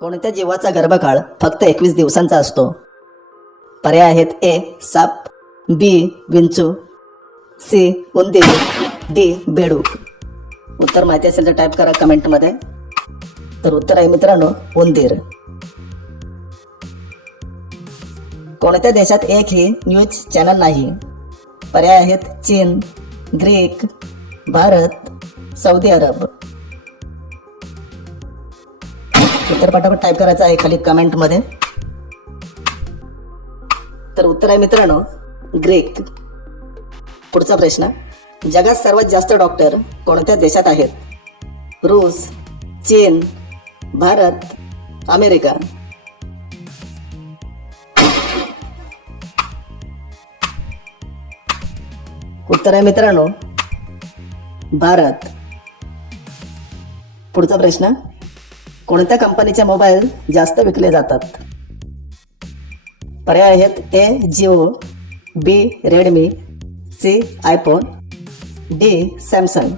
कोणत्या जीवाचा गर्भकाळ फक्त एकवीस दिवसांचा असतो? पर्याय आहेत ए साप बी विंचू सी उंदीर डी बेडूक उत्तर माहिती असेल तर टाईप करा कमेंटमध्ये तर उत्तर आहे मित्रांनो उंदीर. कोणत्या देशात एकही न्यूज चॅनल नाही? पर्याय आहेत चीन ग्रीक भारत सौदी अरब. तर पटापट टाईप करायचं आहे खाली कमेंटमध्ये तर उत्तर आहे मित्रांनो ग्रेक. पुढचा प्रश्न जगात सर्वात जास्त डॉक्टर कोणत्या देशात आहेत? रूस चीन भारत अमेरिका. उत्तर आहे मित्रांनो भारत. पुढचा प्रश्न कोणत्या कंपनीचे मोबाईल जास्त विकले जातात? पर्याय आहेत A Jio B Redmi C iPhone D Samsung.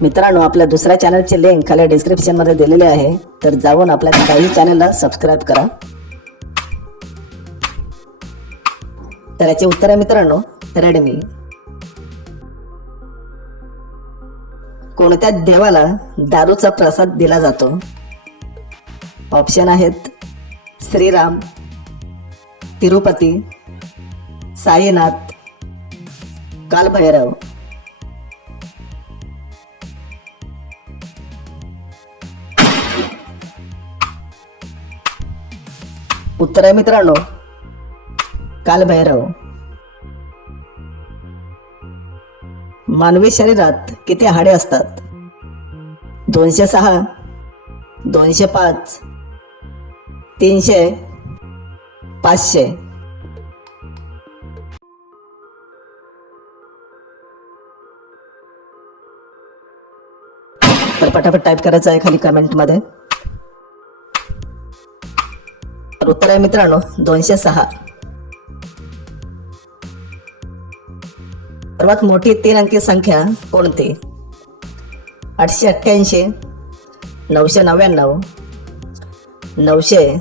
मित्रांनो आपल्या दुसऱ्या चॅनलची लिंक खाली डिस्क्रिप्शनमध्ये दिलेली आहे. तर जाऊन आपल्या काही चॅनलला सबस्क्राईब करा. तर याचे उत्तर आहे मित्रांनो रेडमी. कोणत्या देवाला दारूचा प्रसाद दिला जातो? ऑप्शन आहेत श्रीराम तिरुपती साईनाथ कालभैरव. उत्तर आहे मित्रांनो कालभैरव. मानवी शरीरात किती हाडे असतात? दोनशे सहा दोनशे पाच तीनशे पाचशे. तर पटापट टाईप करायचं आहे खाली कमेंटमध्ये उत्तर आहे मित्रांनो दोनशे सहा. सर्वात मोठी तीन अंकी संख्या कोणती? आठशे अठ्ठ्याऐंशी नऊशे नव्याण्णव नऊशे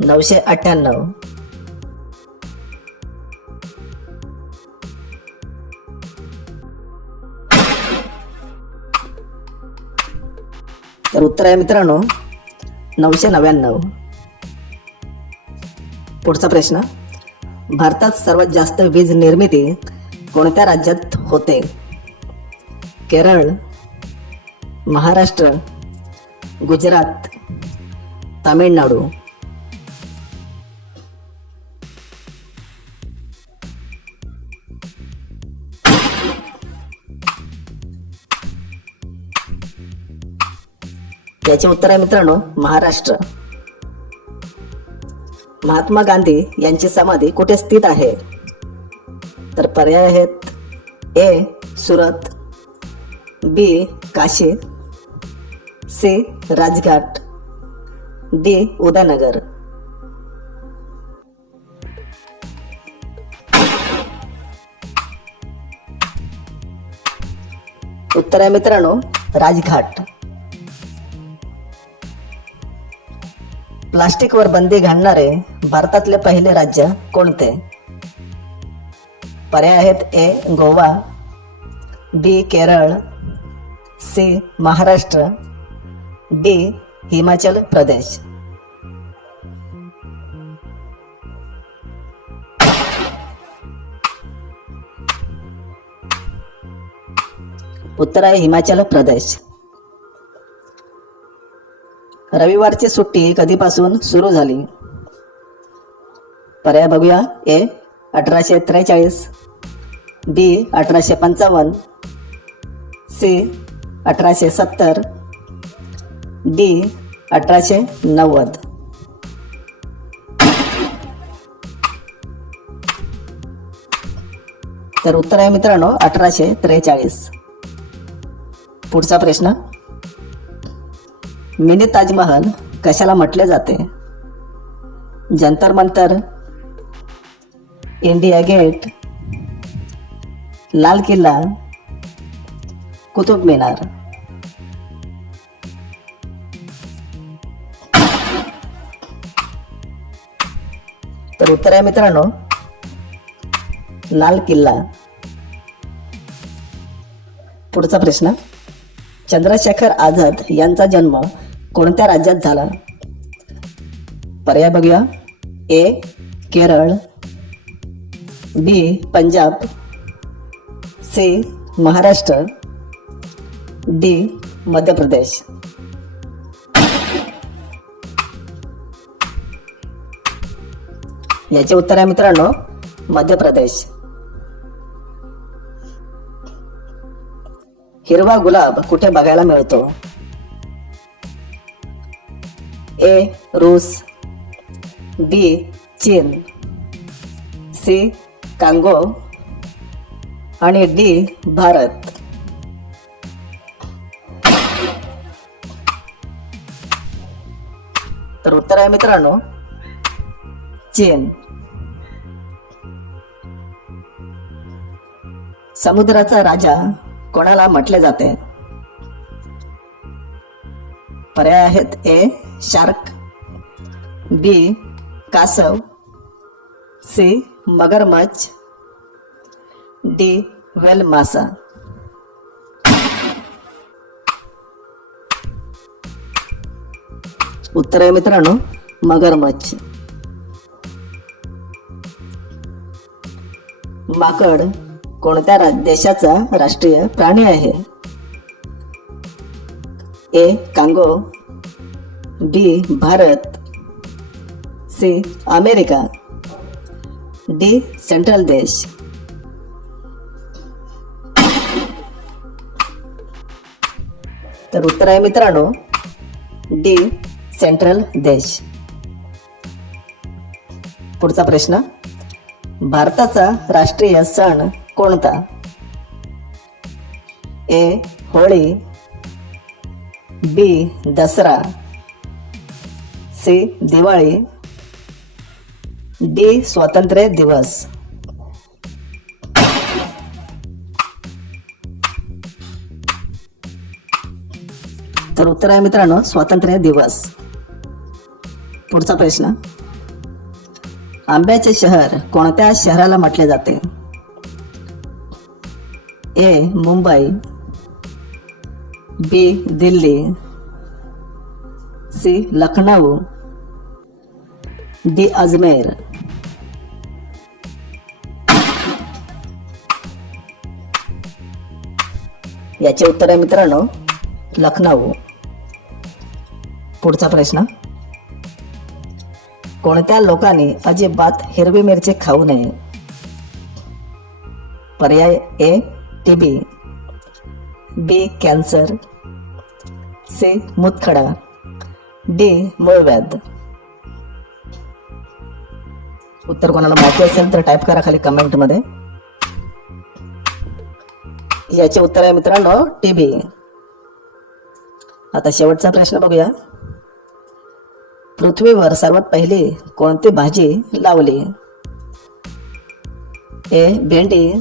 नऊशे अठ्ठ्याण्णव. तर उत्तर आहे मित्रांनो नऊशे नव्याण्णव. पुढचा प्रश्न. भारतात सर्वात जास्त वीज निर्मिती कोणत्या राज्यात होते? केरळ महाराष्ट्र गुजरात तामिळनाडू. याचे उत्तर आहे मित्रांनो महाराष्ट्र. महात्मा गांधी यांची समाधी कुठे स्थित आहे? तर पर्याय आहेत A Surat B Kashi C Rajghat D Udaynagar. उत्तर आहे मित्रांनो राजघाट. प्लास्टिकवर बंदी घालणारे भारतातले पहिले राज्य कोणते? पर्याय आहेत A Goa B Kerala C Maharashtra D Himachal Pradesh. उत्तर आहे हिमाचल प्रदेश. रविवारची सुट्टी कधीपासून सुरू झाली? पर्याय बघूया. ए अठराशे त्रेचाळीस. बी अठराशे पंचावन्न. सी अठराशे सत्तर. डी अठराशे नव्वद. तर उत्तर आहे मित्रांनो अठराशे त्रेचाळीस. पुढचा प्रश्न. मिनी ताजमहल कशाला म्हटले जाते? जंतर मंतर इंडिया गेट लाल किल्ला कुतुब मिनार. तर उत्तर आहे मित्रांनो लाल किल्ला. पुढचा प्रश्न चंद्रशेखर आझाद यांचा जन्म कोणत्या राज्यात झाला? पर्याय बघूया. A Kerala. B Punjab. C Maharashtra. D Madhya Pradesh याचे उत्तर आहे मित्रांनो मध्य प्रदेश हिरवा गुलाब कुठे बघायला मिळतो? ए रूस बी चीन सी कांगो आणि डी भारत. तर उत्तर आहे मित्रांनो चीन. समुद्राचा राजा कोणाला म्हटले जाते? पर्याय आहेत ए शार्क. बी कासव. सी मगरमच्छ. डी वेल मासा उत्तर आहे मित्रांनो मगरमच्छ. माकड कोणत्या देशाचा राष्ट्रीय प्राणी आहे? A Congo. D Bharat. C America. D central देश. तर उत्तर आहे मित्रांनो डी सेंट्रल देश. पुढचा प्रश्न भारताचा राष्ट्रीय सण कोणता? A Holi. B Dussehra. C Diwali. D स्वातंत्र्य दिवस. तर उत्तर आहे मित्रांनो स्वातंत्र्य दिवस. पुढचा प्रश्न. आंब्याचे शहर कोणत्या शहराला म्हटले जाते? A Mumbai. B Delhi C Lucknow D Ajmer. याचे उत्तर आहे मित्रांनो लखनऊ. पुढचा प्रश्न. कोणत्या लोकांनी अजिबात हिरवी मिरची खाऊ नये? पर्याय A TB B cancer. C मुतखडा. D मूळव्याध उत्तर कोणाला माहिती असेल तर टाईप करा खाली कमेंटमध्ये याचे उत्तर आहे मित्रांनो टीबी आता शेवटचा प्रश्न बघूया. पृथ्वीवर सर्वात पहिली कोणती भाजी लावली? ए भेंडी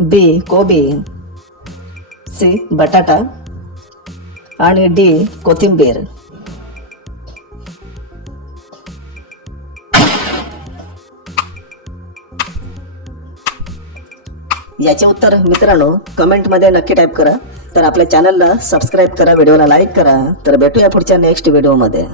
बी कोबी. सी बटाटा आणि डी कोथिंबीर. याचे उत्तर मित्रांनो कमेंटमध्ये नक्की टाईप करा. तर आपल्या चॅनलला सबस्क्राईब करा व्हिडिओला लाईक करा. तर भेटूया पुढच्या नेक्स्ट व्हिडिओमध्ये